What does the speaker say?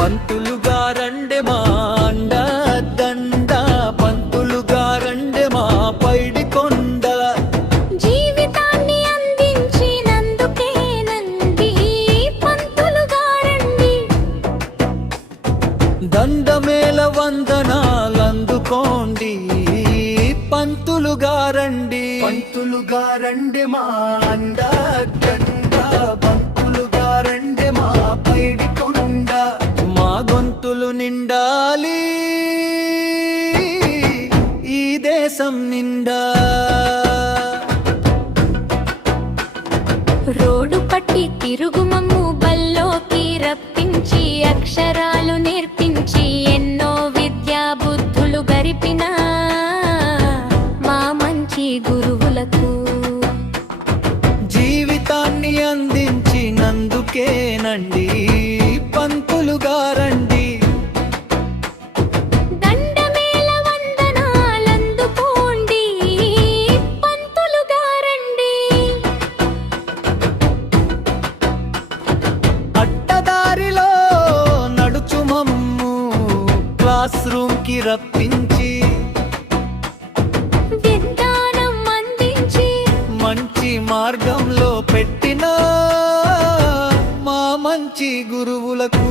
పంతులుగా రండె మా అండ దండ, పంతులుగా రండె మా పైడి కొండ. జీవితాన్ని అందించినందుకేనండి పంతులుగా రండి. దండమేల వందనాలందుకోండి పంతులుగా రండి. పంతులుగా రండి మా అండ దండ, పంతులుగా రండి మా పైడి కొండ. మా గొంతులు నిండాలి ఈ దేశం నిండా. రోడ్డు పట్టి తిరుగుమమ్ము బల్లోకి రప్పించి, అక్షరాలు నేర్పించి, ఎన్నో విద్యా బుద్ధులు గరిపిన మా మంచి గురువులకు జీవితాన్ని అందించినందుకేనండి పంతులుగా రండి. దండమేల వందనాలందుకోండి పంతులుగా రండి. అట్టదారిలో నడుచుమమ్ము క్లాస్ రూమ్ కి రప్పించి, విజ్ఞానం అందించి, మంచి మార్గంలో పెట్టిన మా మంచి గురువులకు